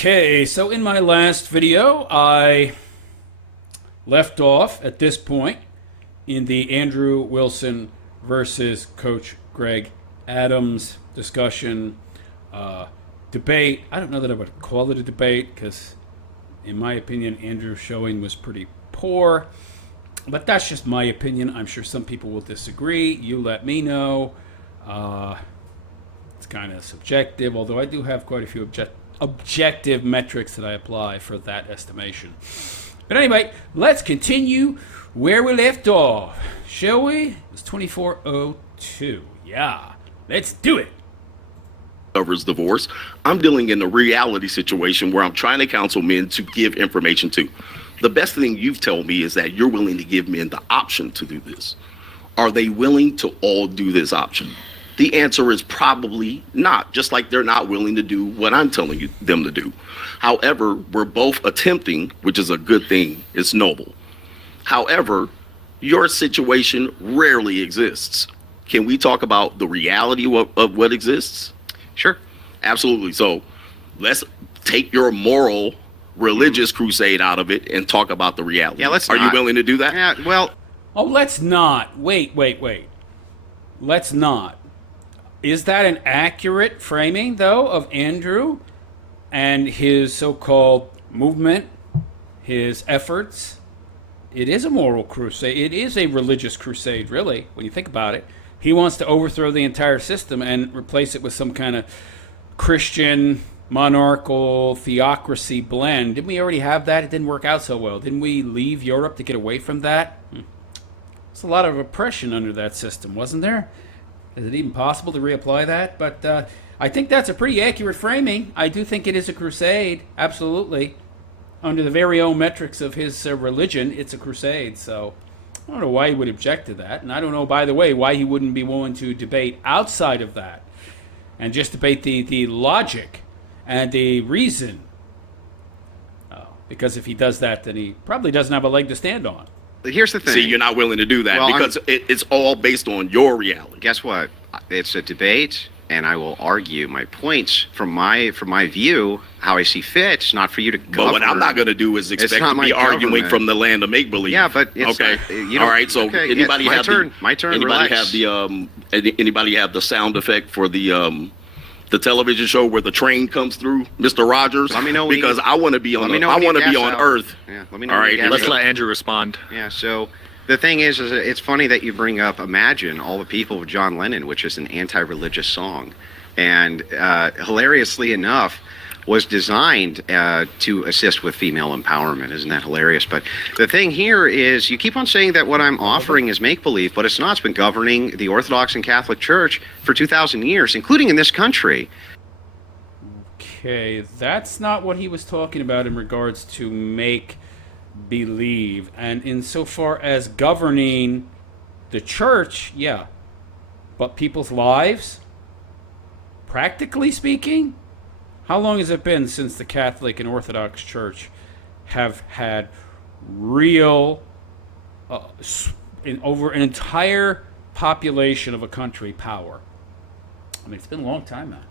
Okay, so in my last video, I left off at this point in the Andrew Wilson versus Coach Greg Adams discussion, debate. I don't know that I would call it a debate because, in my opinion, Andrew's showing was pretty poor. But that's just my opinion. I'm sure some people will disagree. You let me know. It's kind of subjective, although I do have quite a few objective metrics that I apply for that estimation. But anyway, let's continue where we left off, shall we? It was 2402. Yeah, let's do it. Covers divorce. I'm dealing in a reality situation where I'm trying to counsel men to give information to. The best thing you've told me is that you're willing to give men the option to do this. Are they willing to all do this option? The answer is probably not, just like they're not willing to do what I'm telling them to do. However, we're both attempting, which is a good thing. It's noble. However, your situation rarely exists. Can we talk about the reality of what exists? Sure. Absolutely. So let's take your moral religious crusade out of it and talk about the reality. Yeah, let's Are not. you willing to do that? Yeah, well, Oh, let's not. Wait. Let's not. Is that an accurate framing, though, of Andrew and his so-called movement, his efforts? It is a moral crusade. It is a religious crusade, really, when you think about it. He wants to overthrow the entire system and replace it with some kind of Christian monarchical theocracy blend. Didn't we already have that? It didn't work out so well. Didn't we leave Europe to get away from that? There's a lot of oppression under that system, wasn't there? Is it even possible to reapply that? But I think that's a pretty accurate framing. I do think it is a crusade, absolutely. Under the very own metrics of his religion, it's a crusade. So I don't know why he would object to that. And I don't know, by the way, why he wouldn't be willing to debate outside of that and just debate the logic and the reason. Because if he does that, then he probably doesn't have a leg to stand on. here's the thing. See, you're not willing to do that because it's all based on your reality. Guess what? It's a debate, and I will argue my points from my view, how I see fit, not for you to cover. But what I'm not going to do is expect to be arguing from the land of make-believe. Yeah, but it's okay. All right, so okay, anybody my have turn. My turn. Anybody Relax. have anybody have the sound effect for the television show where the train comes through, Mr. Rogers? Let me know when because I want to be on out. Earth. Yeah, let me know. All when right, you gas Let's out. let Andrew respond. Yeah, so the thing is it's funny that you bring up Imagine All the People of John Lennon, which is an anti-religious song. And hilariously enough, was designed to assist with female empowerment. Isn't that hilarious? But the thing here is you keep on saying that what I'm offering is make-believe, but it's not. It's been governing the Orthodox and Catholic Church for 2,000 years, including in this country. Okay, that's not what he was talking about in regards to make believe. And insofar as governing the church, yeah. But people's lives, practically speaking, how long has it been since the Catholic and Orthodox Church have had real, over an entire population of a country, power? I mean, it's been a long time now.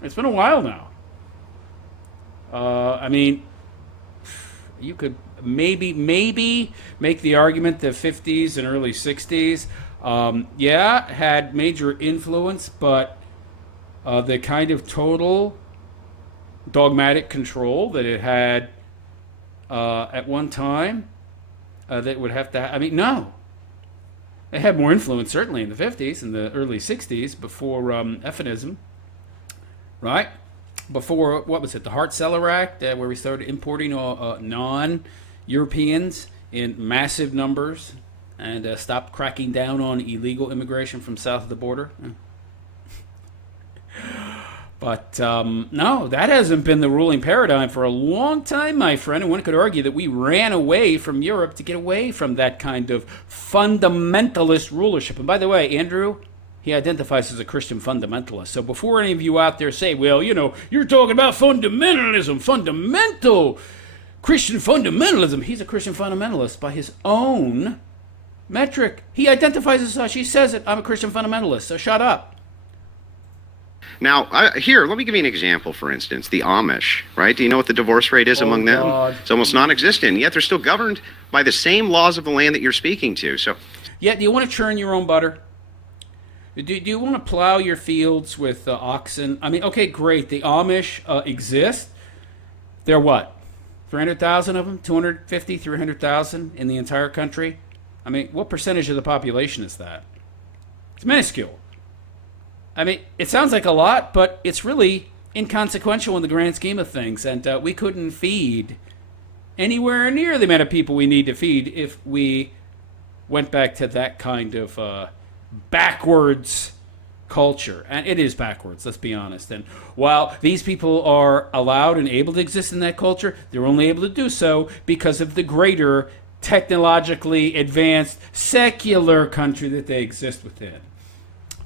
It's been a while now. I mean, you could maybe make the argument the 50s and early 60s, had major influence, but the kind of total dogmatic control that it had at one time, that would have to. I mean, no. It had more influence certainly in the 50s and the early 60s before Effinism, right? Before, what was it, the Hart-Celler Act, where we started importing non-Europeans in massive numbers and stopped cracking down on illegal immigration from south of the border. But no, that hasn't been the ruling paradigm for a long time, my friend. And one could argue that we ran away from Europe to get away from that kind of fundamentalist rulership. And by the way, Andrew, he identifies as a Christian fundamentalist. So before any of you out there say, well, you're talking about fundamentalism, fundamental Christian fundamentalism. He's a Christian fundamentalist by his own metric. He identifies as such. He says it. I'm a Christian fundamentalist. So shut up. Now, here, let me give you an example, for instance. The Amish, right? Do you know what the divorce rate is among them? God. It's almost non-existent, yet they're still governed by the same laws of the land that you're speaking to. So, Yeah, do you want to churn your own butter? Do you want to plow your fields with oxen? I mean, okay, great. The Amish exist. They're what? 300,000 of them? 250, 300,000 in the entire country? I mean, what percentage of the population is that? It's minuscule. I mean, it sounds like a lot, but it's really inconsequential in the grand scheme of things. And we couldn't feed anywhere near the amount of people we need to feed if we went back to that kind of backwards culture. And it is backwards, let's be honest. And while these people are allowed and able to exist in that culture, they're only able to do so because of the greater technologically advanced secular country that they exist within.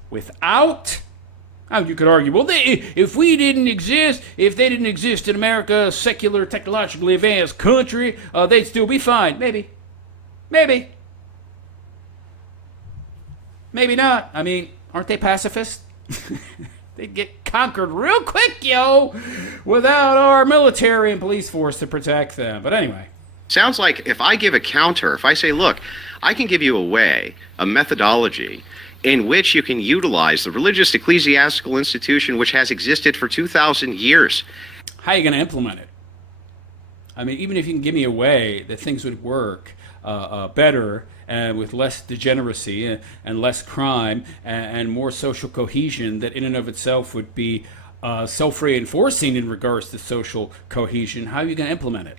Without, you could argue, well, if they didn't exist in America, a secular, technologically advanced country, they'd still be fine. Maybe. Maybe not. I mean, aren't they pacifists? They'd get conquered real quick, yo, without our military and police force to protect them. But anyway. sounds like if I give a counter, if I say, look, I can give you a way, a methodology, in which you can utilize the religious ecclesiastical institution which has existed for 2,000 years. How are you going to implement it? I mean, even if you can give me a way that things would work better and with less degeneracy and less crime and more social cohesion, that in and of itself would be self-reinforcing in regards to social cohesion, how are you going to implement it?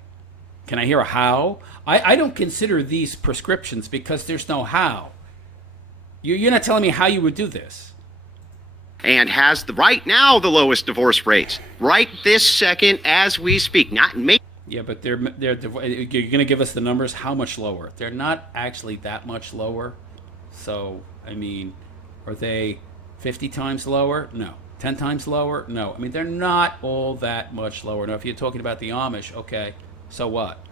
Can I hear a how? I don't consider these prescriptions because there's no how. You're not telling me how you would do this. And has right now the lowest divorce rates, right this second as we speak. Not maybe. Yeah, but you're going to give us the numbers. How much lower? They're not actually that much lower. So, I mean, are they 50 times lower? No. 10 times lower? No. I mean, they're not all that much lower. Now, if you're talking about the Amish, okay, so what?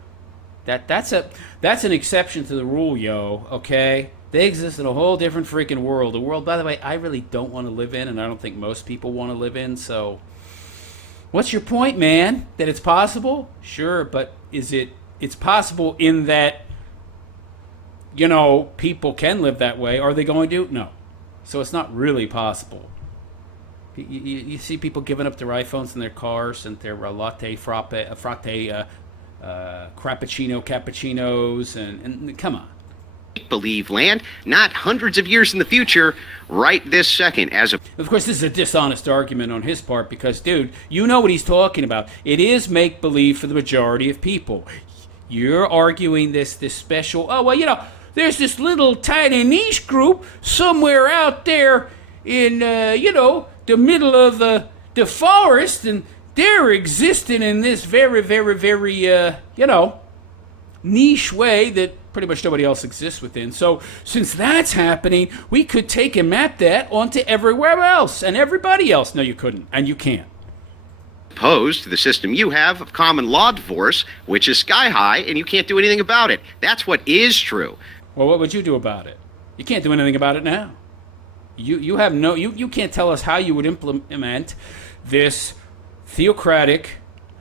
That's an exception to the rule, yo, okay? They exist in a whole different freaking world. A world, by the way, I really don't want to live in, and I don't think most people want to live in, so what's your point, man? That it's possible? Sure, but it's possible in that, people can live that way. Are they going to? No. So it's not really possible. You see people giving up their iPhones and their cars and their latte frappe, cappuccinos, and come on. Believe land, not hundreds of years in the future, right this second. Of course, this is a dishonest argument on his part because, dude, you know what he's talking about. It is make-believe for the majority of people. You're arguing this special, there's this little tiny niche group somewhere out there in, the middle of the forest, and they're existing in this very, very, very, niche way that pretty much nobody else exists within. So since that's happening, we could take and map that onto everywhere else and everybody else. No, you couldn't, and you can't. Opposed to the system you have of common law divorce, which is sky high, and you can't do anything about it. That's what is true. Well, what would you do about it? You can't do anything about it now. You can't tell us how you would implement this theocratic,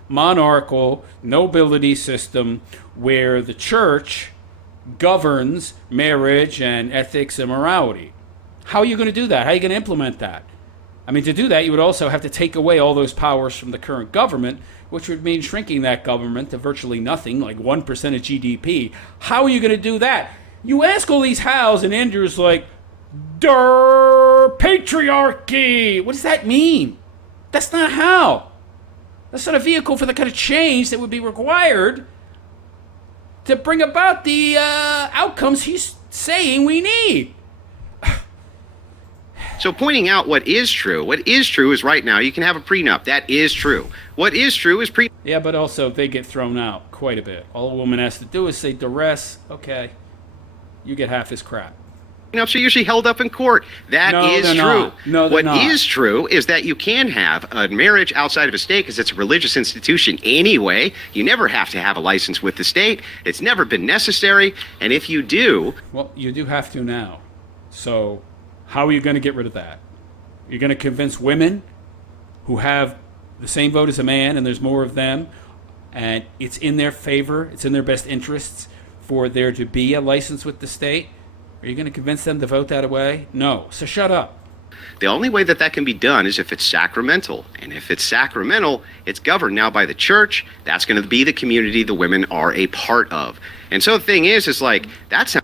monarchical, nobility system where the church governs marriage and ethics and morality. How are you going to do that? How are you going to implement that? I mean, to do that, you would also have to take away all those powers from the current government, which would mean shrinking that government to virtually nothing, like 1% of GDP. How are you going to do that? You ask all these hows, and Andrew's like, patriarchy. What does that mean? That's not how. That's not a vehicle for the kind of change that would be required to bring about the outcomes he's saying we need. So pointing out what is true is right now you can have a prenup. That is true. What is true is prenup. Yeah, but also they get thrown out quite a bit. All a woman has to do is say duress, okay, you get half his crap. Prenups are usually held up in court. That is true. Not. No, they're not. What is true is that you can have a marriage outside of a state because it's a religious institution anyway. You never have to have a license with the state. It's never been necessary. And if you do... Well, you do have to now. So how are you going to get rid of that? You're going to convince women who have the same vote as a man, and there's more of them, and it's in their favor, it's in their best interests for there to be a license with the state, are you going to convince them to vote that away? No. So shut up. The only way that can be done is if it's sacramental. And if it's sacramental, it's governed now by the church. That's going to be the community the women are a part of. And so the thing is like, that's how.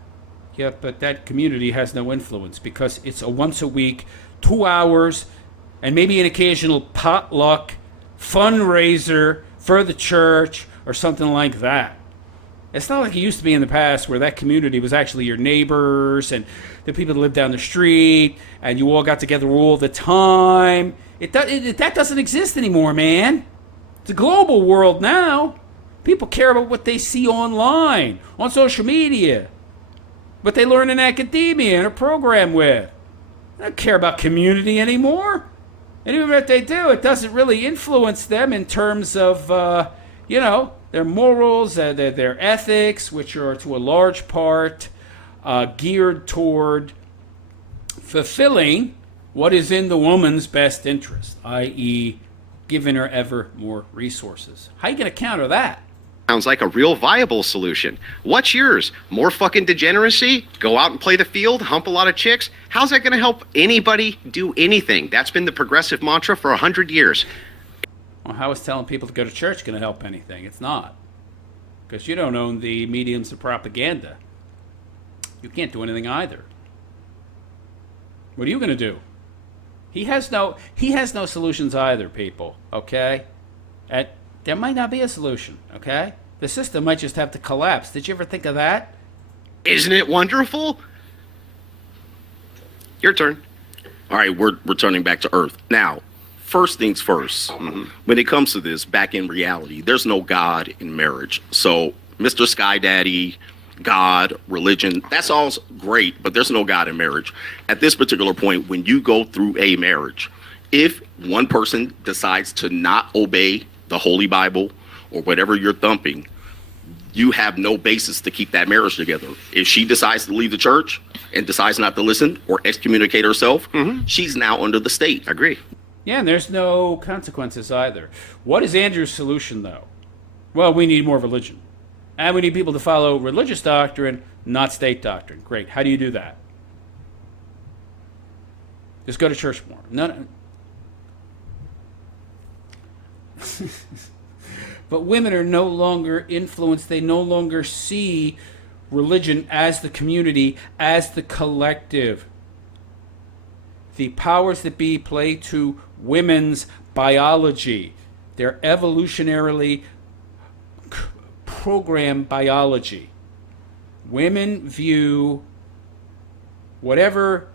Yeah, but that community has no influence because it's a once a week, 2 hours, and maybe an occasional potluck fundraiser for the church or something like that. It's not like it used to be in the past where that community was actually your neighbors and the people that lived down the street and you all got together all the time. That doesn't exist anymore, man. It's a global world now. People care about what they see online, on social media, what they learn in academia and are programmed with. They don't care about community anymore. And even if they do, it doesn't really influence them in terms of, their morals, their ethics, which are to a large part geared toward fulfilling what is in the woman's best interest, i.e., giving her ever more resources. How are you going to counter that? Sounds like a real viable solution. What's yours? More fucking degeneracy? Go out and play the field? Hump a lot of chicks? How's that going to help anybody do anything? That's been the progressive mantra for 100 years. Well, how is telling people to go to church going to help anything? It's not. Because you don't own the mediums of propaganda. You can't do anything either. What are you going to do? He has no solutions either, people, okay? There might not be a solution, okay? The system might just have to collapse. Did you ever think of that? Isn't it wonderful? Your turn. All right, we're returning back to Earth. Now, first things first, when it comes to this, back in reality, there's no God in marriage. So, Mr. Sky Daddy, God, religion, that's all great, but there's no God in marriage. At this particular point, when you go through a marriage, if one person decides to not obey the Holy Bible or whatever you're thumping, you have no basis to keep that marriage together. If she decides to leave the church and decides not to listen or excommunicate herself, she's now under the state. Agree. Yeah, and there's no consequences either. What is Andrew's solution, though? Well, we need more religion. And we need people to follow religious doctrine, not state doctrine. Great. How do you do that? Just go to church more. No. But women are no longer influenced. They no longer see religion as the community, as the collective. The powers that be play to women's biology, their evolutionarily programmed biology. Women view whatever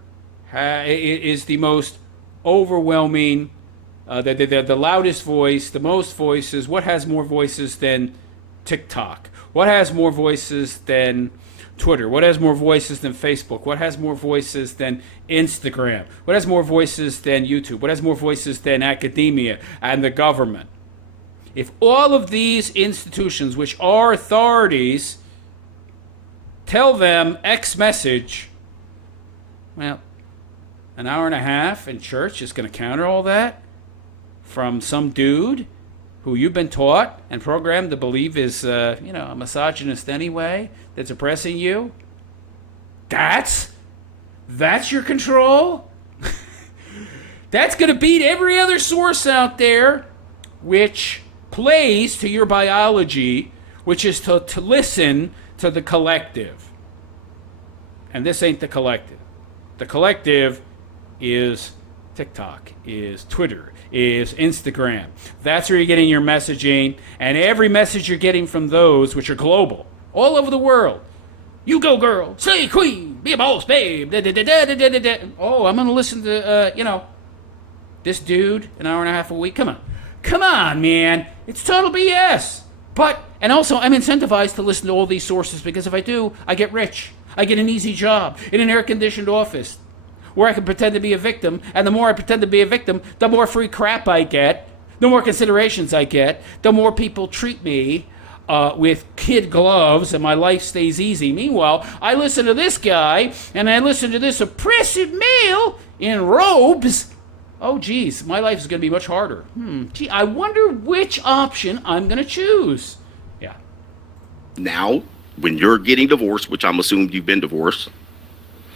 is the most overwhelming, the loudest voice, the most voices. What has more voices than TikTok? What has more voices than Twitter? What has more voices than Facebook? What has more voices than Instagram? What has more voices than YouTube? What has more voices than academia and the government? If all of these institutions, which are authorities, tell them X message, well, an hour and a half in church is going to counter all that from some dude who you've been taught and programmed to believe is, a misogynist anyway, that's oppressing you. That's your control? That's going to beat every other source out there, which plays to your biology, which is to listen to the collective. And this ain't the collective. The collective is TikTok, is Twitter, is Instagram. That's where you're getting your messaging, and every message you're getting from those, which are global, all over the world. You go, girl. Slay queen. Be a boss, babe. Da, da, da, da, da, da, da. Oh, I'm going to listen to, this dude an hour and a half a week. Come on, man. It's total BS. And also, I'm incentivized to listen to all these sources because if I do, I get rich. I get an easy job in an air-conditioned office where I can pretend to be a victim. And the more I pretend to be a victim, the more free crap I get, the more considerations I get, the more people treat me with kid gloves, and my life stays easy. Meanwhile, I listen to this guy, and I listen to this oppressive male in robes, oh, geez, my life is going to be much harder. Gee, I wonder which option I'm going to choose. Yeah. Now, when you're getting divorced, which I'm assuming you've been divorced,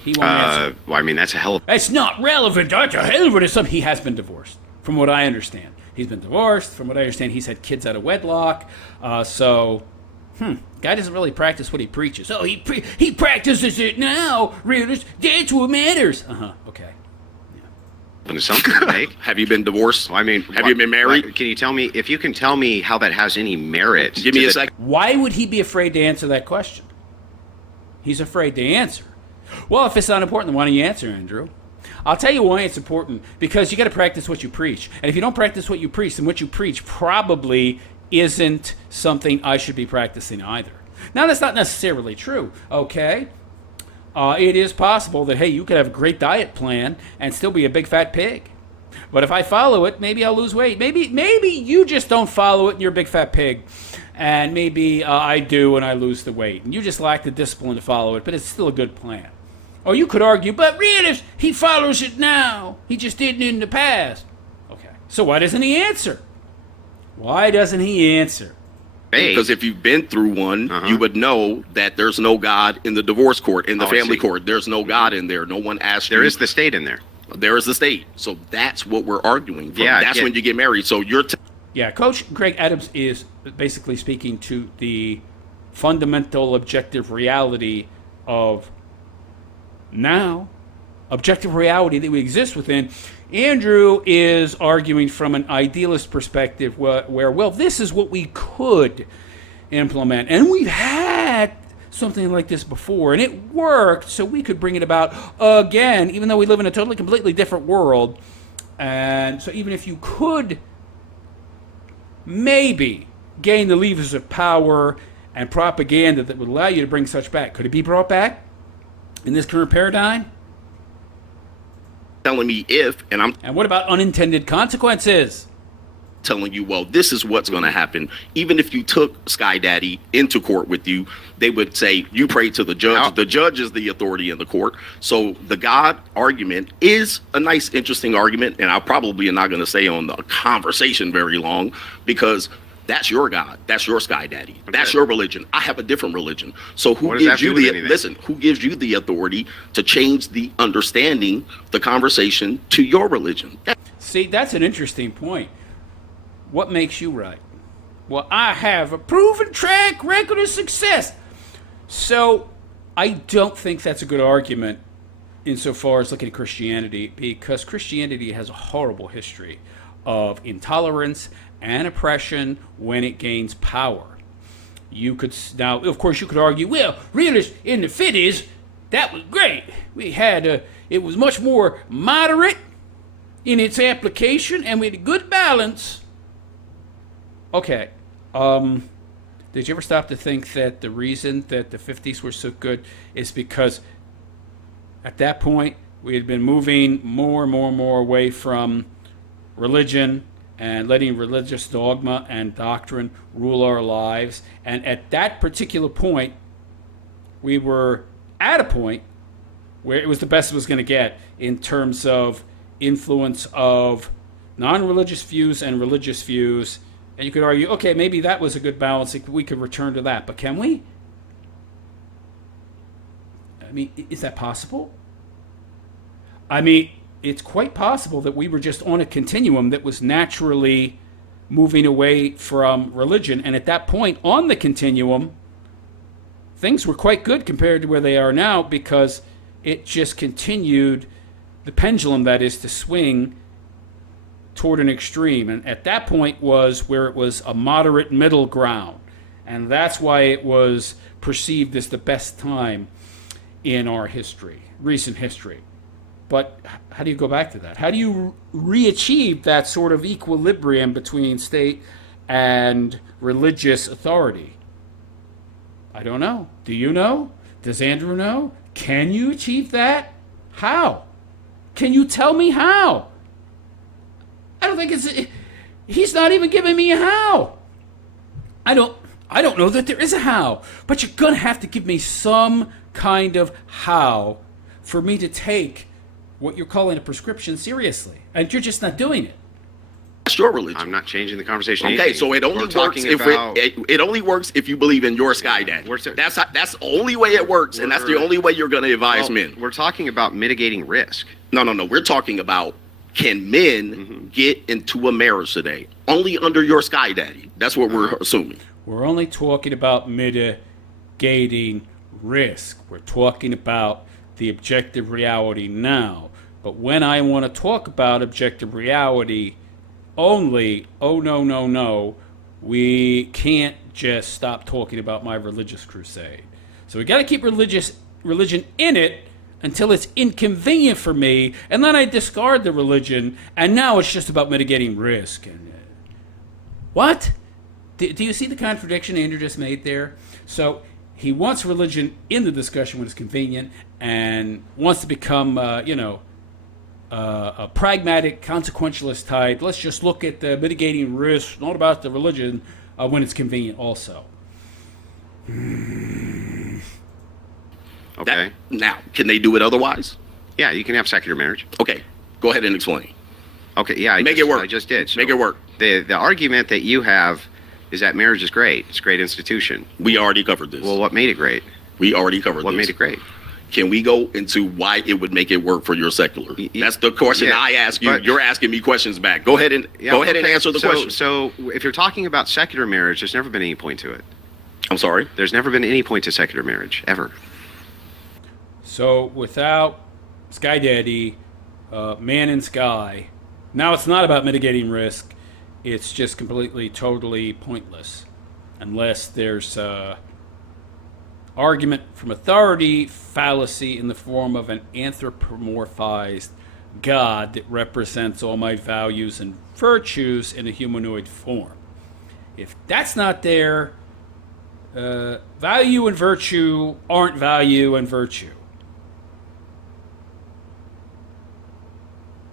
He won't answer. Well, I mean, that's a hell of It's not relevant. That's a hell of a something. He has been divorced, from what I understand. He's been divorced. From what I understand, he's had kids out of wedlock. Guy doesn't really practice what he preaches. Oh, he practices it now. Realist, that's what matters. Okay. something to make. have you been divorced? Well, I mean, have you been married? Can you tell me, if you can tell me how that has any merit? Give me a second. Why would he be afraid to answer that question? He's afraid to answer. Well, if it's not important, then why don't you answer, Andrew? I'll tell you why it's important. Because you got to practice what you preach. And if you don't practice what you preach, then what you preach probably isn't something I should be practicing either. Now, that's not necessarily true, okay? It is possible that, hey, you could have a great diet plan and still be a big fat pig. But if I follow it, maybe I'll lose weight. Maybe you just don't follow it and you're a big fat pig. And maybe I do and I lose the weight. And you just lack the discipline to follow it, but it's still a good plan. Or you could argue, but realist, he follows it now. He just didn't in the past. Okay. So why doesn't he answer? Why doesn't he answer? Because if you've been through one, you would know that there's no God in the divorce court, in the family court. There's no God in there. No one asked you. There is the state in there. There is the state. So that's what we're arguing from. Yeah, that's when you get married. So you're... Yeah, Coach Greg Adams is basically speaking to the fundamental objective reality of now, objective reality that we exist within. Andrew is arguing from an idealist perspective where, well, this is what we could implement. And we've had something like this before, and it worked, so we could bring it about again, even though we live in a totally, completely different world. And so even if you could maybe gain the levers of power and propaganda that would allow you to bring such back, could it be brought back in this current paradigm? Telling me if, and I'm And what about unintended consequences? telling you, well, this is what's going to happen. Even if you took Sky Daddy into court with you, they would say, you pray to the judge. Now, the judge is the authority in the court. So the God argument is a nice, interesting argument. And I probably am not going to stay on the conversation very long because that's your God. That's your Sky Daddy. That's your religion. I have a different religion. So who gives you who gives you the authority to change the understanding, the conversation to your religion? See, that's an interesting point. What makes you right? Well, I have a proven track record of success. So I don't think that's a good argument insofar as looking at Christianity, because Christianity has a horrible history of intolerance and oppression when it gains power. You could now, of course, you could argue, well, really, in the 50s, that was great. We had it was much more moderate in its application, and we had a good balance. Okay, did you ever stop to think that the reason that the 50s were so good is because at that point we had been moving more and more and more away from religion and letting religious dogma and doctrine rule our lives. And at that particular point, we were at a point where it was the best it was going to get in terms of influence of non-religious views and religious views. And you could argue, okay, maybe that was a good balance. We could return to that. But can we? I mean, is that possible? I mean, it's quite possible that we were just on a continuum that was naturally moving away from religion. And at that point on the continuum, things were quite good compared to where they are now, because it just continued, the pendulum that is, to swing toward an extreme. And at that point was where it was a moderate middle ground. And that's why it was perceived as the best time in our history, recent history. But how do you go back to that? How do you re-achieve that sort of equilibrium between state and religious authority? I don't know. Do you know? Does Andrew know? Can you achieve that? How? Can you tell me how? I don't think he's not even giving me a how. I don't know that there is a how, but you're going to have to give me some kind of how for me to take what you're calling a prescription seriously, and you're just not doing it. That's your religion. I'm not changing the conversation. Okay, anything. so it only We're works talking if about, it only works if you believe in your sky daddy. That's the only way it works, and that's the only way you're going to advise men. We're talking about mitigating risk. No. We're talking about, can men get into a marriage today only under your sky daddy? That's what we're assuming. We're only talking about mitigating risk. We're talking about the objective reality now. But when I want to talk about objective reality only, oh no, we can't just stop talking about my religious crusade. So we got to keep religion in it until it's inconvenient for me, and then I discard the religion, and now it's just about mitigating risk. And what? Do you see the contradiction Andrew just made there? So he wants religion in the discussion when it's convenient, and wants to become, a pragmatic, consequentialist type. Let's just look at the mitigating risk, not about the religion, when it's convenient also. Okay. Now, can they do it otherwise? Yeah, you can have secular marriage. Okay, go ahead and explain. Okay, yeah. Make it work. I just did. So Make it work. The argument that you have is that marriage is great. It's a great institution. We already covered this. Well, what made it great? We already covered What this. made it great? Can we go into why it would make it work for your secular? That's the question Yeah, I ask you. but- You're asking me questions back. Go ahead and Okay, answer the question. So if you're talking about secular marriage, there's never been any point to it. I'm sorry. There's never been any point to secular marriage, ever. So without Sky Daddy, Man in Sky, now it's not about mitigating risk. It's just completely, totally pointless. Unless there's argument from authority, fallacy in the form of an anthropomorphized God that represents all my values and virtues in a humanoid form. If that's not there, value and virtue aren't value and virtue.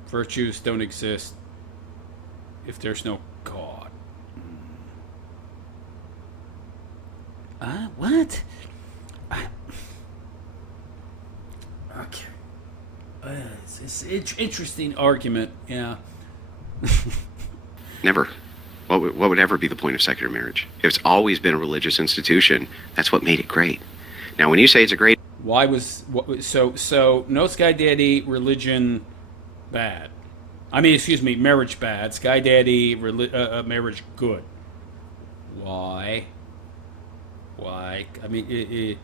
Virtues don't exist if there's no God. What? Okay. It's interesting argument, yeah. Never. What would ever be the point of secular marriage? It's always been a religious institution. That's what made it great. Now, when you say it's a great... Why was... So no Sky Daddy, religion bad. I mean, excuse me, marriage bad. Sky Daddy, marriage good. Why? I mean,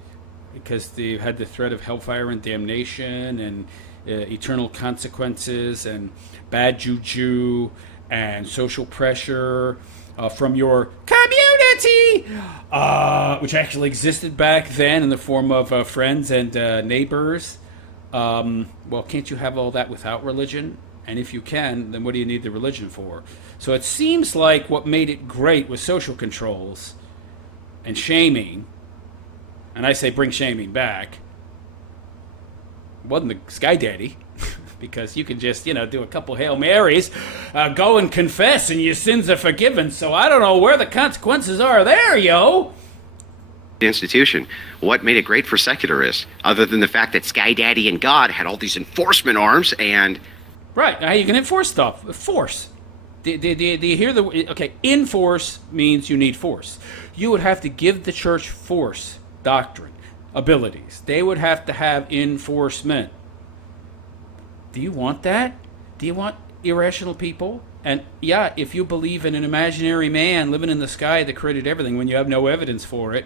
because they had the threat of hellfire and damnation and eternal consequences and bad juju and social pressure from your community, which actually existed back then in the form of friends and neighbors. Well, can't you have all that without religion? And if you can, then what do you need the religion for? So it seems like what made it great was social controls and shaming. And I say bring shaming back. It wasn't the Sky Daddy. Because you can just, do a couple Hail Marys, go and confess, and your sins are forgiven. So I don't know where the consequences are there, yo. Institution. What made it great for secularists, other than the fact that Sky Daddy and God had all these enforcement arms and... Right, how you can enforce stuff. Force. Do you hear the... Okay, enforce means you need force. You would have to give the church force, doctrine, abilities. They would have to have enforcement. Do you want that? Do you want irrational people? And yeah, if you believe in an imaginary man living in the sky that created everything when you have no evidence for it,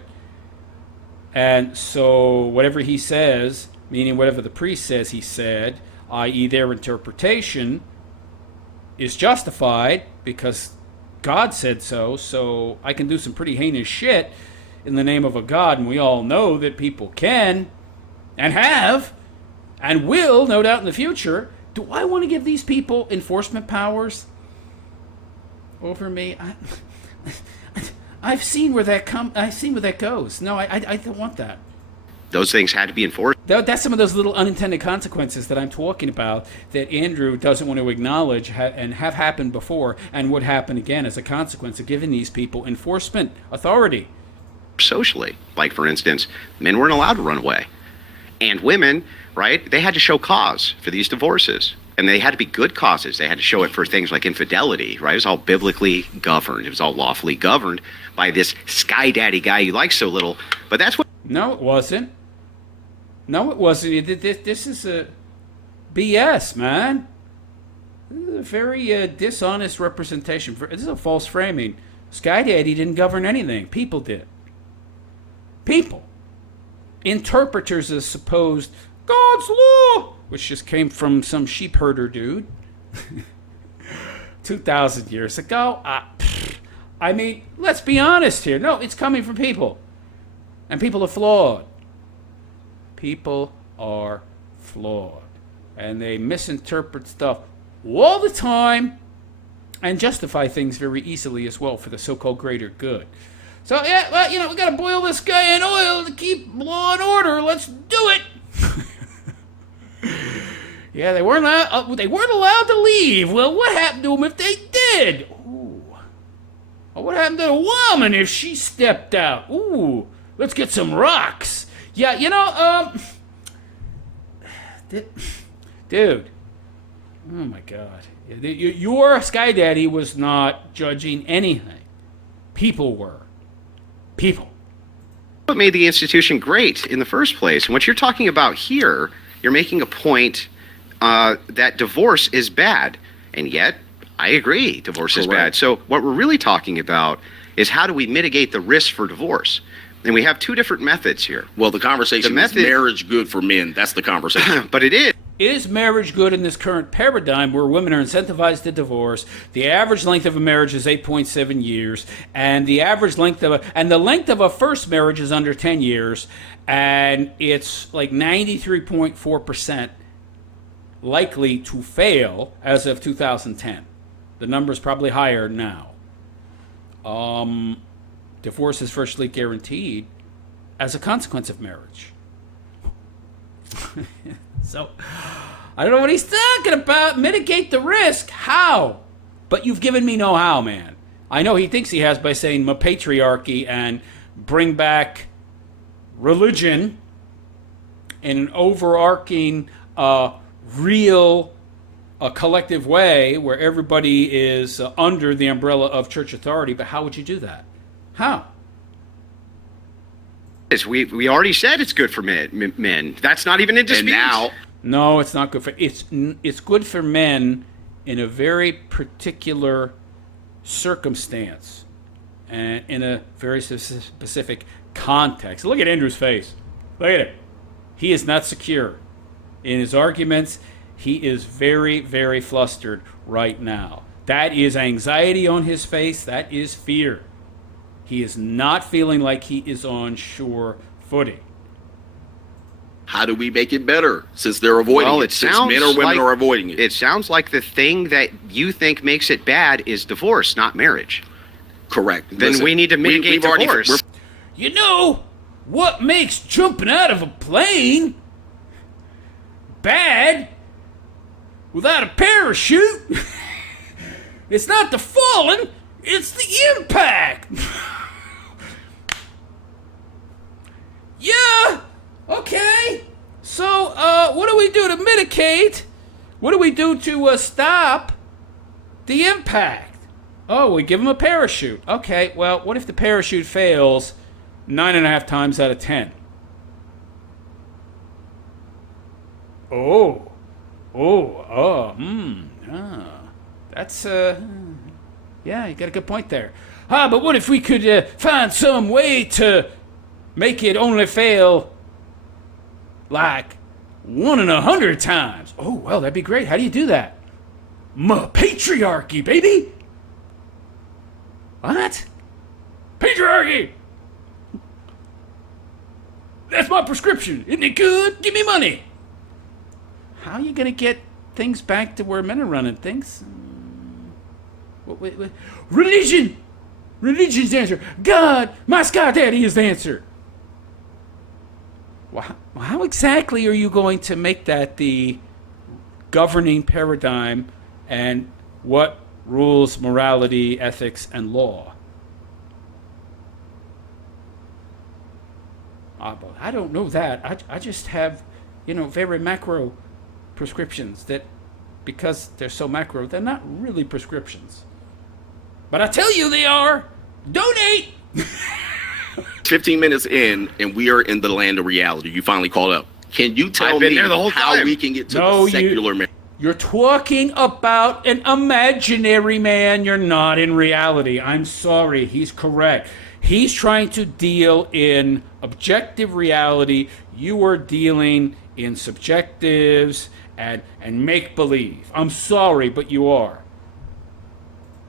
and so whatever he says, meaning whatever the priest says he said, i.e. their interpretation, is justified because God said so, so I can do some pretty heinous shit in the name of a God, and we all know that people can, and have, and will, no doubt in the future. Do I want to give these people enforcement powers over me? I've seen where that I've seen where that goes. No, I don't want that. Those things had to be enforced. That's some of those little unintended consequences that I'm talking about that Andrew doesn't want to acknowledge and have happened before and would happen again as a consequence of giving these people enforcement authority. Socially. Like, for instance, men weren't allowed to run away. and women, right? They had to show cause for these divorces. And they had to be good causes. They had to show it for things like infidelity, right? It was all biblically governed. It was all lawfully governed by this sky daddy guy you like so little. But that's what... No, it wasn't. No, it wasn't. This is a BS, man. This is a very dishonest representation. This is a false framing. Sky Daddy didn't govern anything. People did. People. Interpreters of supposed God's law, which just came from some sheep herder dude 2,000 years ago. I mean, let's be honest here. No, it's coming from people. And people are flawed. People are flawed. And they misinterpret stuff all the time and justify things very easily as well for the so-called greater good. So, yeah, well, we got to boil this guy in oil to keep law and order. Let's do it. Yeah, they weren't allowed to leave. Well, what happened to them if they did? Ooh. Well, what happened to the woman if she stepped out? Ooh, let's get some rocks. Yeah, dude. Oh my God. Your Sky Daddy was not judging anything. People were. People. What made the institution great in the first place? And what you're talking about here, you're making a point that divorce is bad. And yet, I agree, divorce is bad. So what we're really talking about is how do we mitigate the risk for divorce? And we have two different methods here. Well, the conversation is marriage good for men. That's the conversation. But it is. Is marriage good in this current paradigm where women are incentivized to divorce? The average length of a marriage is 8.7 years, and the average length of a first marriage is under 10 years, and it's like 93.4% likely to fail as of 2010. The number's probably higher now. Divorce is virtually guaranteed as a consequence of marriage. So, I don't know what he's talking about. Mitigate the risk. How? But you've given me no how, man. I know he thinks he has by saying patriarchy and bring back religion in an overarching, real, collective way where everybody is under the umbrella of church authority. But how would you do that? How? We already said it's good for men. That's not even in dispute. And now, no, it's not good for. It's good for men in a very particular circumstance and in a very specific context. Look at Andrew's face. Look at it. He is not secure in his arguments. He is very, very flustered right now. That is anxiety on his face. That is fear. He is not feeling like he is on sure footing. How do we make it better since they're avoiding it? Since men or women are avoiding it. It sounds like the thing that you think makes it bad is divorce, not marriage. Correct. Then we need to mitigate divorce. You know what makes jumping out of a plane bad without a parachute? It's not the falling, it's the impact. Yeah, okay. So, what do we do to mitigate? What do we do to stop the impact? Oh, we give them a parachute. Okay, well, what if the parachute fails 9.5 times out of 10? That's, yeah, you got a good point there. But what if we could find some way to make it only fail like 1 in 100 times? Oh, well, that'd be great. How do you do that? Patriarchy, baby. What? Patriarchy. That's my prescription. Isn't it good? Give me money. How are you going to get things back to where men are running things? Wait. Religion. Religion's the answer. God, my Sky Daddy is the answer. Well, how exactly are you going to make that the governing paradigm and what rules morality, ethics, and law? But I don't know that. I just have, very macro prescriptions that, because they're so macro, they're not really prescriptions. But I tell you they are. Donate! 15 minutes in, and we are in the land of reality. You finally called up. Can you tell me how we can get to the secular man? You're talking about an imaginary man. You're not in reality. I'm sorry. He's correct. He's trying to deal in objective reality. You are dealing in subjectives and make-believe. I'm sorry, but you are.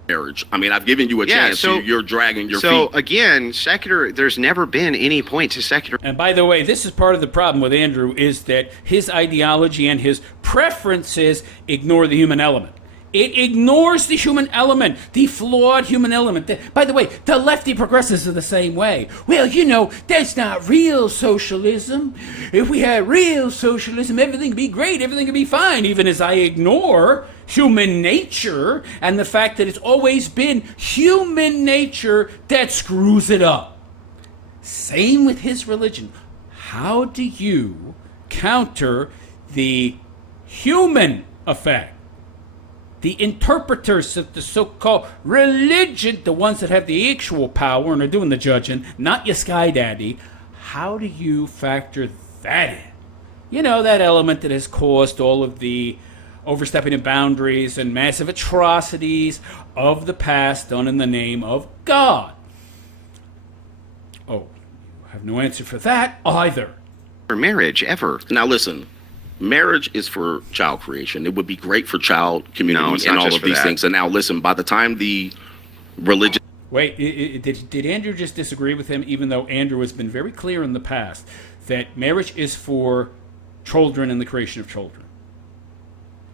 Marriage. I mean, I've given you a chance. So you're dragging your feet. So again, secular. There's never been any point to secular. And by the way, this is part of the problem with Andrew, is that his ideology and his preferences ignore the human element. It ignores the human element, the flawed human element. By the way, the lefty progressives are the same way. Well, that's not real socialism. If we had real socialism, everything would be great, everything would be fine, even as I ignore human nature and the fact that it's always been human nature that screws it up. Same with his religion. How do you counter the human effect? The interpreters of the so-called religion, the ones that have the actual power and are doing the judging, not your sky daddy, how do you factor that in? That element that has caused all of the overstepping of boundaries and massive atrocities of the past done in the name of God. Oh, you have no answer for that either. Marriage ever. Now listen. Marriage is for child creation. It would be great for child community and all of these things. And now, listen, by the time the religion... Wait, did Andrew just disagree with him, even though Andrew has been very clear in the past that marriage is for children and the creation of children?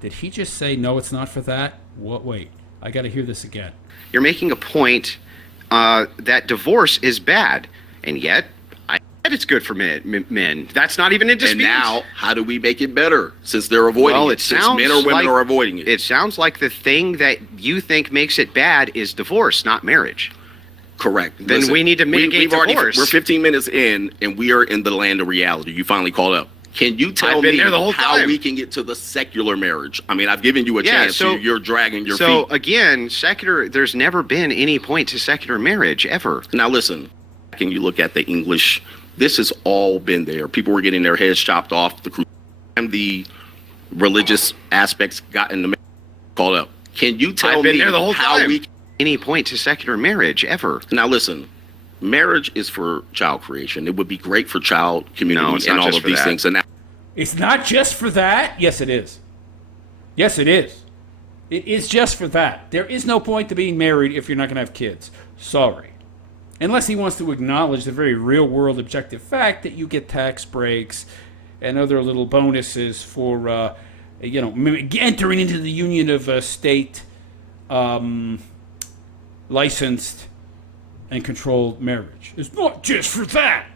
Did he just say, no, it's not for that? What? Wait, I got to hear this again. You're making a point that divorce is bad, and yet... it's good for men. That's not even a dispute. And now, how do we make it better? Since they're avoiding it. Since men or women are avoiding it. It sounds like the thing that you think makes it bad is divorce, not marriage. Correct. Then we need to mitigate divorce. We're 15 minutes in, and we are in the land of reality. You finally called up. Can you tell me how we can get to the secular marriage? I mean, I've given you a chance. So you're dragging your feet. So again, secular. There's never been any point to secular marriage ever. Now listen. Can you look at the English? This has all been there. People were getting their heads chopped off. The religious aspects got in the called up. Can you tell me how we any point to secular marriage ever? Now listen, marriage is for child creation. It would be great for child community and all of these things. And now, it's not just for that. Yes, it is. Yes, it is. It is just for that. There is no point to being married if you're not going to have kids. Sorry. Unless he wants to acknowledge the very real-world objective fact that you get tax breaks and other little bonuses for, entering into the union of state licensed and controlled marriage. It's not just for that.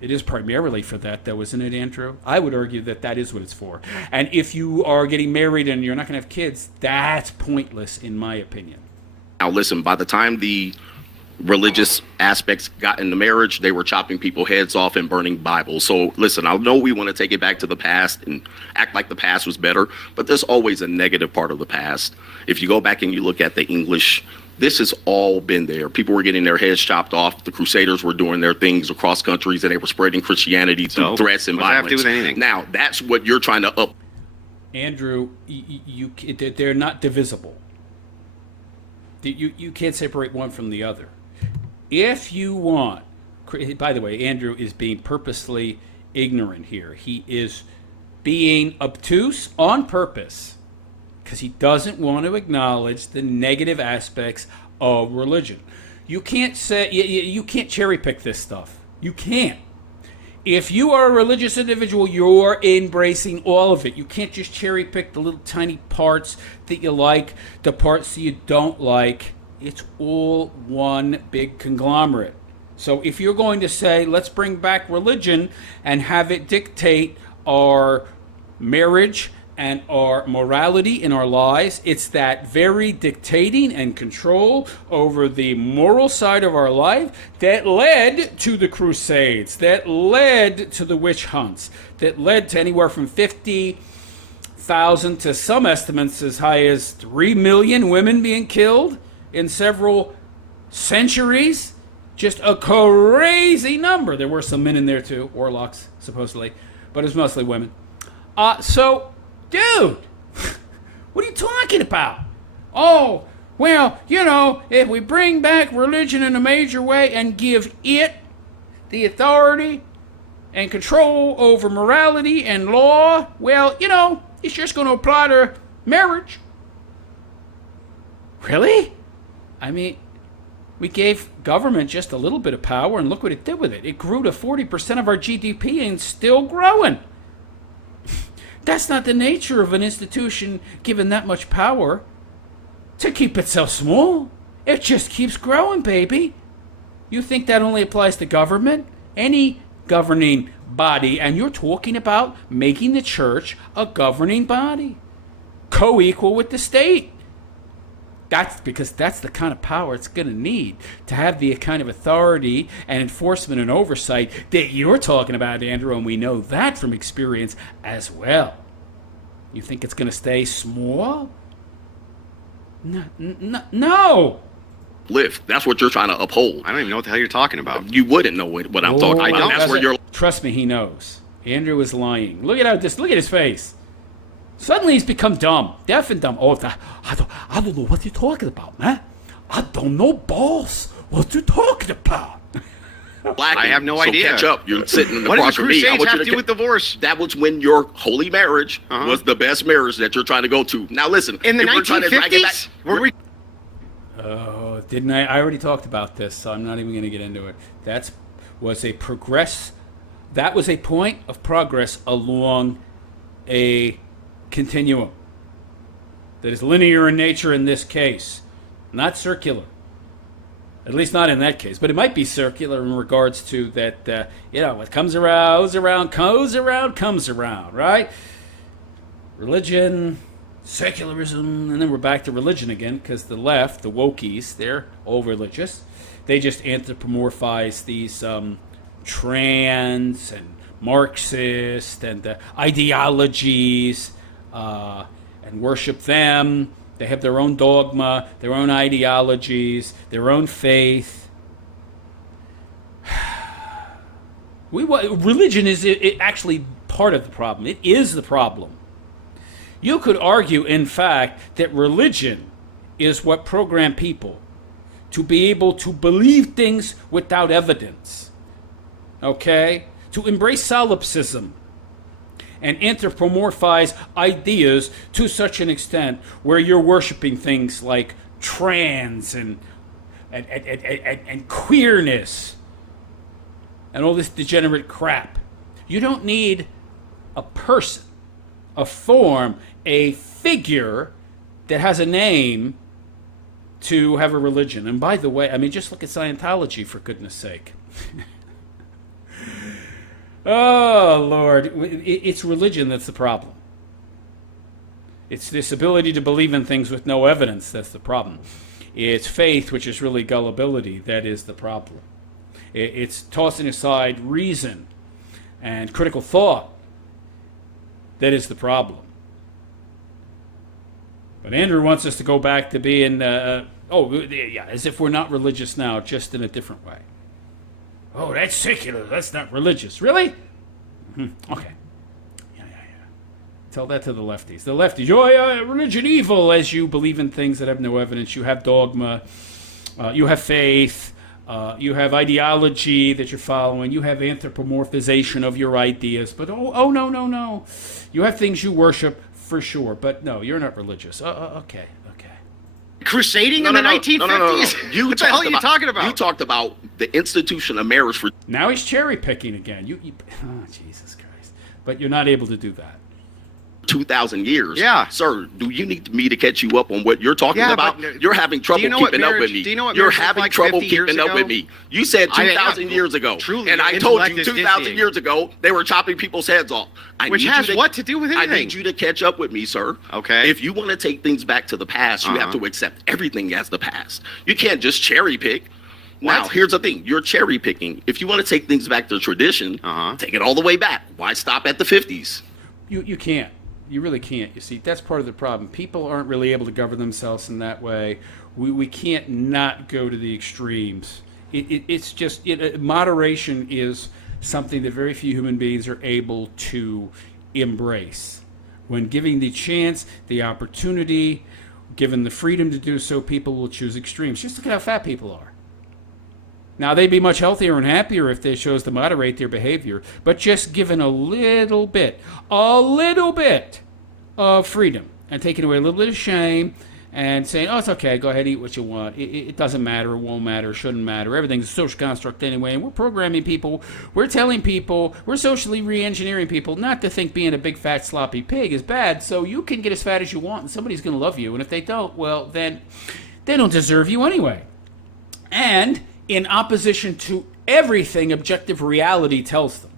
It is primarily for that, though, isn't it, Andrew? I would argue that that is what it's for. And if you are getting married and you're not going to have kids, that's pointless, in my opinion. Now, listen, by the time the religious aspects got into marriage, they were chopping people's heads off and burning Bibles. So listen, I know we want to take it back to the past and act like the past was better, but there's always a negative part of the past. If you go back and you look at the English, this has all been there. People were getting their heads chopped off. The Crusaders were doing their things across countries, and they were spreading Christianity through threats and violence. What does that have to do with anything? Now, that's what you're trying to up. Andrew, they're not divisible. You can't separate one from the other. If you want, by the way, Andrew is being purposely ignorant here. He is being obtuse on purpose because he doesn't want to acknowledge the negative aspects of religion. You can't say you can't cherry pick this stuff. You can't. If you are a religious individual, you're embracing all of it. You can't just cherry pick the little tiny parts that you like, the parts that you don't like. It's all one big conglomerate. So if you're going to say, let's bring back religion and have it dictate our marriage and our morality in our lives. It's that very dictating and control over the moral side of our life that led to the Crusades, that led to the witch hunts, that led to anywhere from 50,000 to some estimates as high as 3 million women being killed in several centuries. Just a crazy number. There were some men in there too, warlocks supposedly, but it was mostly women. So, dude, what are you talking about? Oh, well, you know, if we bring back religion in a major way and give it the authority and control over morality and law, well, you know, it's just going to apply to marriage. Really? I mean, we gave government just a little bit of power, and look what it did with it. It grew to 40% of our GDP and still growing. That's not the nature of an institution given that much power to keep itself small. It just keeps growing, baby. You think that only applies to government? Any governing body, and you're talking about making the church a governing body, co-equal with the state. That's because that's the kind of power it's going to need to have the kind of authority and enforcement and oversight that you're talking about, Andrew, and we know that from experience as well. You think it's going to stay small? No. Live. That's what you're trying to uphold. I don't even know what the hell you're talking about. You wouldn't know what I'm talking about. That's where you're. Trust me, he knows. Andrew is lying. Look at his face. Suddenly he's become dumb, deaf and dumb. Oh, I don't know what you're talking about, man. I don't know, boss. What you talking about? I have no idea. Catch up. You're sitting What across does the from me. Crusades have to do with divorce? That was when your holy marriage was the best marriage that you're trying to go to. Now listen. In the if we're trying to drag it back, 1950s? Were we? Oh, didn't I? I already talked about this, so I'm not even going to get into it. That was a point of progress along a continuum that is linear in nature in this case, not circular. At least not in that case, but it might be circular in regards to that. What comes around, goes around, comes around, right? Religion, secularism, and then we're back to religion again because the left, the wokies, they're all religious. They just anthropomorphize these trans and Marxist and ideologies and worship them. They have their own dogma, their own ideologies, their own faith. Religion is actually part of the problem. It is the problem. You could argue, in fact, that religion is what programmed people to be able to believe things without evidence. Okay? To embrace solipsism and anthropomorphize ideas to such an extent where you're worshiping things like trans and queerness and all this degenerate crap. You don't need a person, a form, a figure that has a name to have a religion. And by the way, I mean, just look at Scientology, for goodness sake. Oh, Lord. It's religion that's the problem. It's this ability to believe in things with no evidence that's the problem. It's faith, which is really gullibility, that is the problem. It's tossing aside reason and critical thought that is the problem. But Andrew wants us to go back to being, as if we're not religious now, just in a different way. Oh, that's secular. That's not religious. Really? Mm-hmm. Okay. Yeah. Tell that to the lefties. The lefties, religion evil as you believe in things that have no evidence. You have dogma. You have faith. You have ideology that you're following. You have anthropomorphization of your ideas. But no. You have things you worship for sure. But no, you're not religious. Okay. Crusading in the 1950s? No. What the hell are you talking about? You talked about the institution of marriage for... Now he's cherry picking again. Oh, Jesus Christ. But you're not able to do that. 2,000 years. Yeah. Sir, do you need me to catch you up on what you're talking Yeah, about? but You're having trouble keeping up with me. do you know what You're marriage looked having like trouble 50 years keeping up ago? with me. You said I- 2,000 years ago. truly, and your I told intellect you is 2,000 dizzying. years ago, they were chopping people's heads off. Which has what to do with I anything? need you to catch up with me, sir. Okay. If you want to take things back to the past, you have to accept everything as the past. You can't just cherry pick. Now, What? here's the thing. You're cherry picking. If you want to take things back to tradition, take it all the way back. Why stop at the 50s? You can't. You really can't. You see, that's part of the problem. People aren't really able to govern themselves in that way. We can't not go to the extremes. It's just moderation is something that very few human beings are able to embrace. When given the chance, the opportunity, given the freedom to do so, people will choose extremes. Just look at how fat people are. Now, they'd be much healthier and happier if they chose to moderate their behavior, but just given a little bit of freedom and taking away a little bit of shame and saying, oh, it's okay, go ahead, eat what you want. It doesn't matter, it won't matter, shouldn't matter. Everything's a social construct anyway, and we're programming people, we're telling people, we're socially re-engineering people not to think being a big, fat, sloppy pig is bad, so you can get as fat as you want and somebody's going to love you, and if they don't, well, then they don't deserve you anyway. And in opposition to everything objective reality tells them,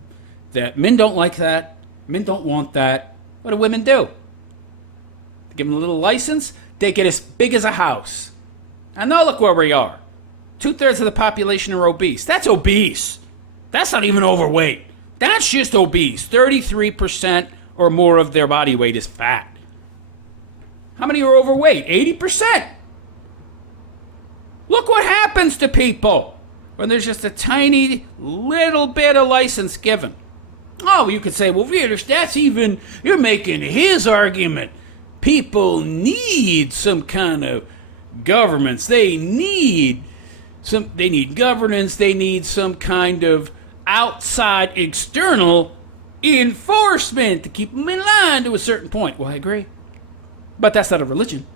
that men don't like that, men don't want that. What do women do? They give them a little license, they get as big as a house. And now look where we are. 2/3 of the population are obese. That's obese. That's not even overweight. That's just obese. 33% or more of their body weight is fat. How many are overweight? 80%. Look what happens to people when there's just a tiny little bit of license given. Oh, you could say, well, Viedish, that's even, you're making his argument. People need some kind of governments. They need governance. They need some kind of outside external enforcement to keep them in line to a certain point. Well, I agree. But that's not a religion.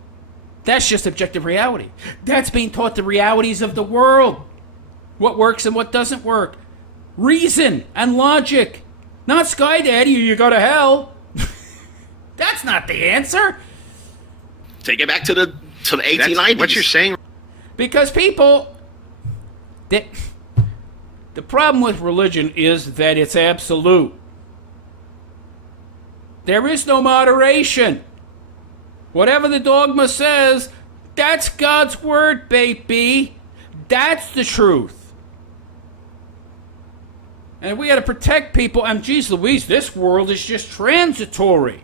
That's just objective reality. That's being taught the realities of the world. What works and what doesn't work. Reason and logic. Not Sky Daddy or you go to hell. That's not the answer. Take it back to the 1890s. What you're saying? Because people... The problem with religion is that it's absolute. There is no moderation. Whatever the dogma says, that's God's word, baby. That's the truth. And we got to protect people. And geez Louise, this world is just transitory.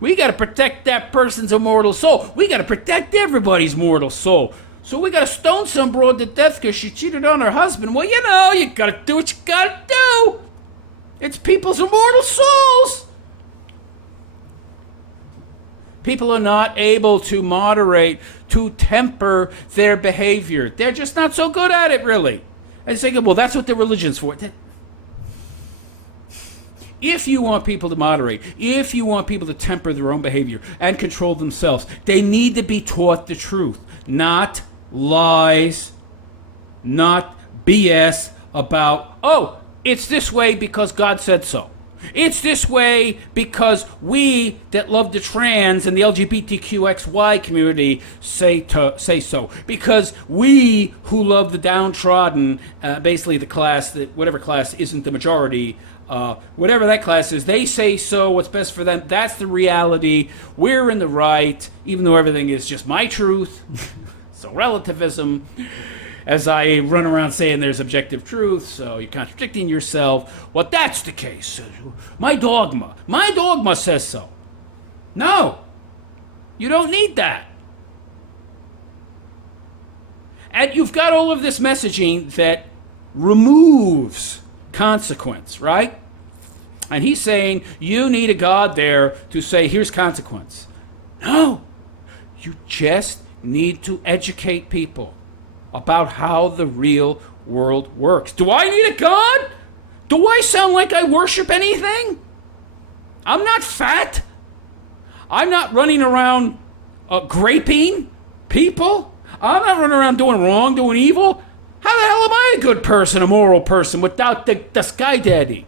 We got to protect that person's immortal soul. We got to protect everybody's mortal soul. So we got to stone some broad to death because she cheated on her husband. Well, you know, you got to do what you got to do. It's people's immortal souls. People are not able to moderate, to temper their behavior. They're just not so good at it, really. And say, well, that's what the religion's for. If you want people to moderate, if you want people to temper their own behavior and control themselves, they need to be taught the truth, not lies, not BS about, oh, it's this way because God said so. It's this way because we that love the trans and the LGBTQXY community say so. Because we who love the downtrodden, basically the class that whatever class isn't the majority, whatever that class is, they say so. What's best for them? That's the reality. We're in the right, even though everything is just my truth. So relativism. As I run around saying there's objective truth, so you're contradicting yourself. Well, that's the case. My dogma says so. No, you don't need that. And you've got all of this messaging that removes consequence, right? And he's saying you need a God there to say, here's consequence. No, you just need to educate people about how the real world works. Do I need a God? Do I sound like I worship anything? I'm not fat. I'm not running around graping people. I'm not running around doing wrong, doing evil. How the hell am I a good person, a moral person, without the Sky Daddy?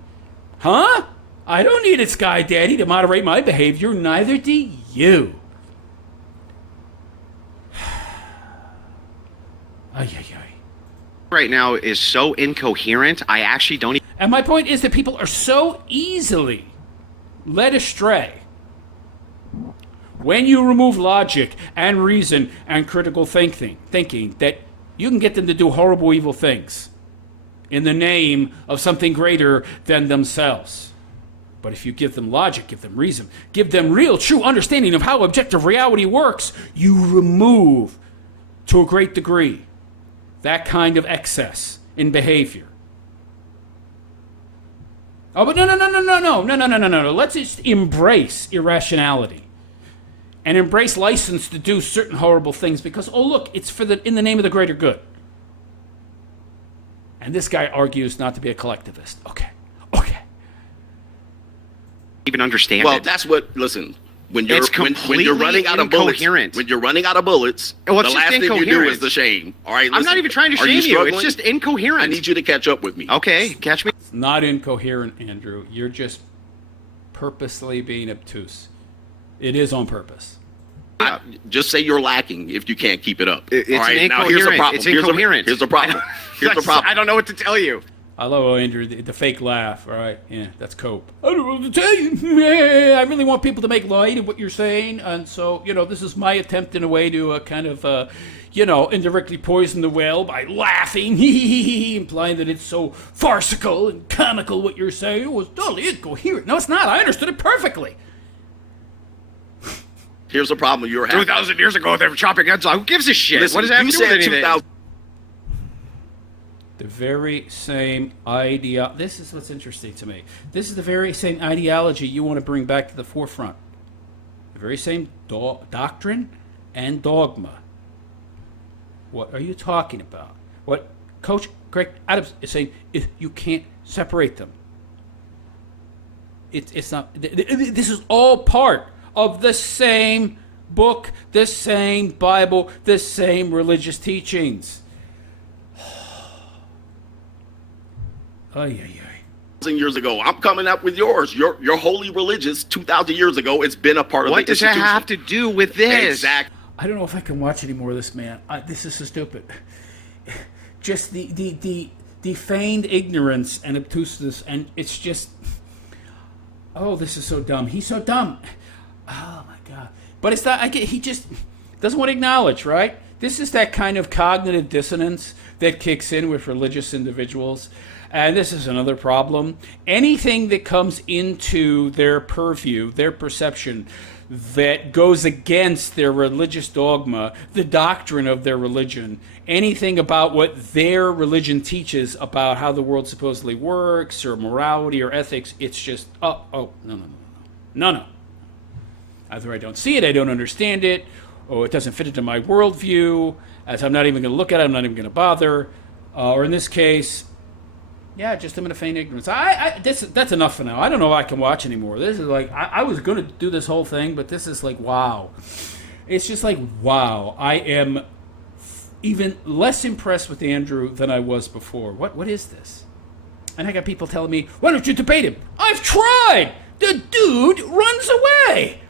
Huh? I don't need a Sky Daddy to moderate my behavior. Neither do you. Ay, ay, ay. Right now is so incoherent. I actually don't. And my point is that people are so easily led astray when you remove logic and reason and critical thinking that you can get them to do horrible, evil things in the name of something greater than themselves. But if you give them logic, give them reason, give them real, true understanding of how objective reality works, you remove, to a great degree, that kind of excess in behavior. Oh, but no. Let's just embrace irrationality and embrace license to do certain horrible things because, oh, look, it's in the name of the greater good. And this guy argues not to be a collectivist. Okay. Even understand Well, it. that's what. Listen, when you're It's when completely you're running out of bullets, incoherent. when you're running out of bullets, Well, the it's last just thing you do incoherent. is the shame. All right, I'm listen, not even trying to are shame you. It's struggling? just incoherent. I need you to catch up with me. Okay, catch me. It's not incoherent, Andrew. You're just purposely being obtuse. It is on purpose. Just say you're lacking if you can't keep it up. It's all right, now here's the incoherent. problem. It's incoherent. Here's the problem. Here's the problem. I don't know what to tell you. I love Andrew, the fake laugh. All right, yeah, that's cope. I don't know what to tell you. I really want people to make light of what you're saying, and so this is my attempt in a way to kind of, indirectly poison the well by laughing, implying that it's so farcical and comical what you're saying. It was totally incoherent. No, it's not. I understood it perfectly. Here's the problem you're having. 2,000 years ago, they were chopping heads off. Who gives a shit? Listen, what does that have you to do with said anything? 2000. The very same idea. This is what's interesting to me. This is the very same ideology you want to bring back to the forefront. The very same doctrine and dogma. What are you talking about? What Coach Greg Adams is saying is you can't separate them. It's not. This is all part of the same book, the same Bible, the same religious teachings. Ay. 2,000 years ago, I'm coming up with yours. Your holy religious 2,000 years ago. It's been a part of What the does that institution. have to do with this? Exactly. I don't know if I can watch any more of this, man. This is so stupid. Just the feigned ignorance and obtuseness, and it's just, oh, this is so dumb. He's so dumb. Oh my God! But it's not. He just doesn't want to acknowledge, right? This is that kind of cognitive dissonance that kicks in with religious individuals. And this is another problem. Anything that comes into their purview, their perception, that goes against their religious dogma, the doctrine of their religion, anything about what their religion teaches about how the world supposedly works, or morality or ethics, it's just, no. Either I don't see it, I don't understand it, or it doesn't fit into my worldview, as I'm not even going to look at it, I'm not even going to bother, or in this case, yeah, just I'm in a feign ignorance. That's enough for now. I don't know if I can watch anymore. This is like, I was going to do this whole thing, but this is like, wow. It's just like, wow. I am even less impressed with Andrew than I was before. What is this? And I got people telling me, why don't you debate him? I've tried. The dude runs away.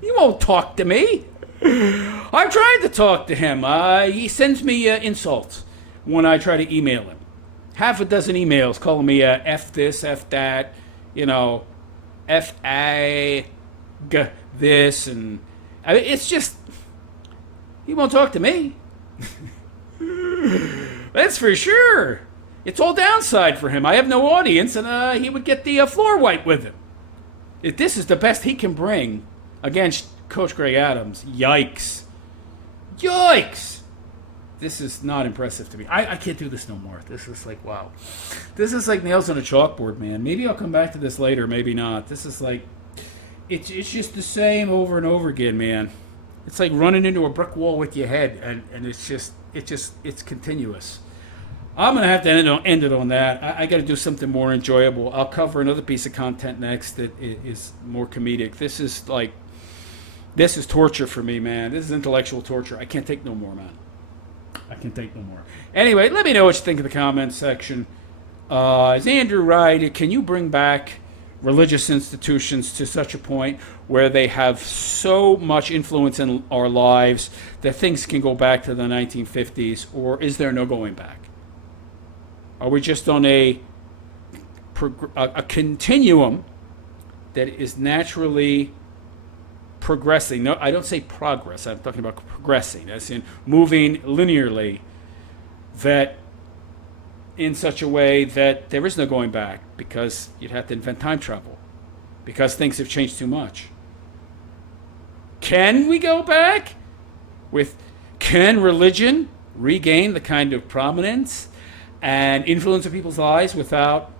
He won't talk to me. I've tried to talk to him. He sends me insults when I try to email him. Half a dozen emails calling me F this, F that, F A G this, and it's just, he won't talk to me. That's for sure. It's all downside for him. I have no audience, and he would get the floor wipe with him. If this is the best he can bring against Coach Greg Adams, yikes. This is not impressive to me. I can't do this no more. This is like, wow. This is like nails on a chalkboard, man. Maybe I'll come back to this later, maybe not. This is like, it's just the same over and over again, man. It's like running into a brick wall with your head, and it's continuous. I'm going to have to end it on that. I got to do something more enjoyable. I'll cover another piece of content next that is more comedic. This is torture for me, man. This is intellectual torture. I can't take no more, man. I can take no more. Anyway, let me know what you think in the comments section. Is Andrew right? Can you bring back religious institutions to such a point where they have so much influence in our lives that things can go back to the 1950s, or is there no going back? Are we just on a continuum that is naturally progressing? No, I don't say progress. I'm talking about progressing, as in moving linearly, that in such a way that there is no going back, because you'd have to invent time travel, because things have changed too much. Can we go back? Can religion regain the kind of prominence and influence of people's lives without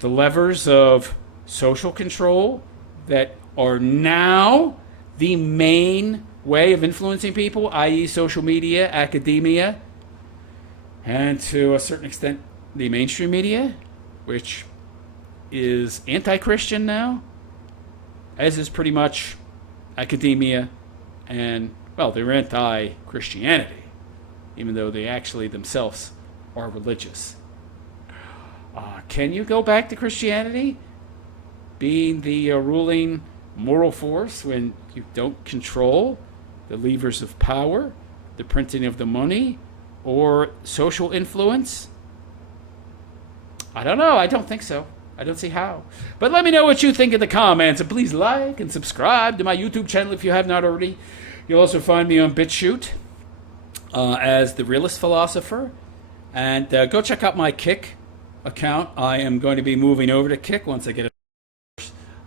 the levers of social control that are now the main way of influencing people, i.e. social media, academia, and to a certain extent the mainstream media, which is anti-Christian now, as is pretty much academia, and, well, they're anti-Christianity, even though they actually themselves are religious. Can you go back to Christianity being the ruling moral force when you don't control the levers of power, the printing of the money, or social influence? I don't know. I don't think so. I don't see how. But let me know what you think in the comments. And please like and subscribe to my YouTube channel if you have not already. You'll also find me on BitChute as The Realist Philosopher. And go check out my Kick account. I am going to be moving over to Kick once I get it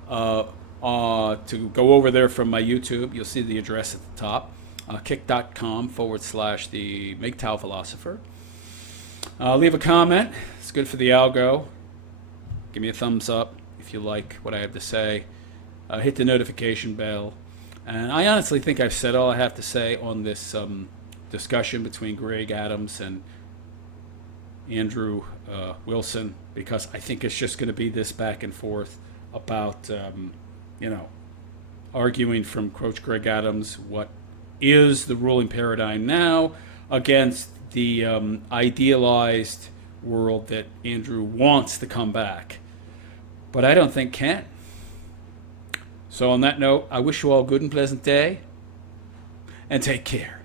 to go over there from my YouTube. You'll see the address at the top. Kick.com/the MGTOW Philosopher. Leave a comment. It's good for the algo. Give me a thumbs up if you like what I have to say. Hit the notification bell. And I honestly think I've said all I have to say on this discussion between Greg Adams and Andrew Wilson, because I think it's just going to be this back and forth about, arguing from Coach Greg Adams what is the ruling paradigm now against the idealized world that Andrew wants to come back, but I don't think can. So on that note, I wish you all a good and pleasant day, and take care.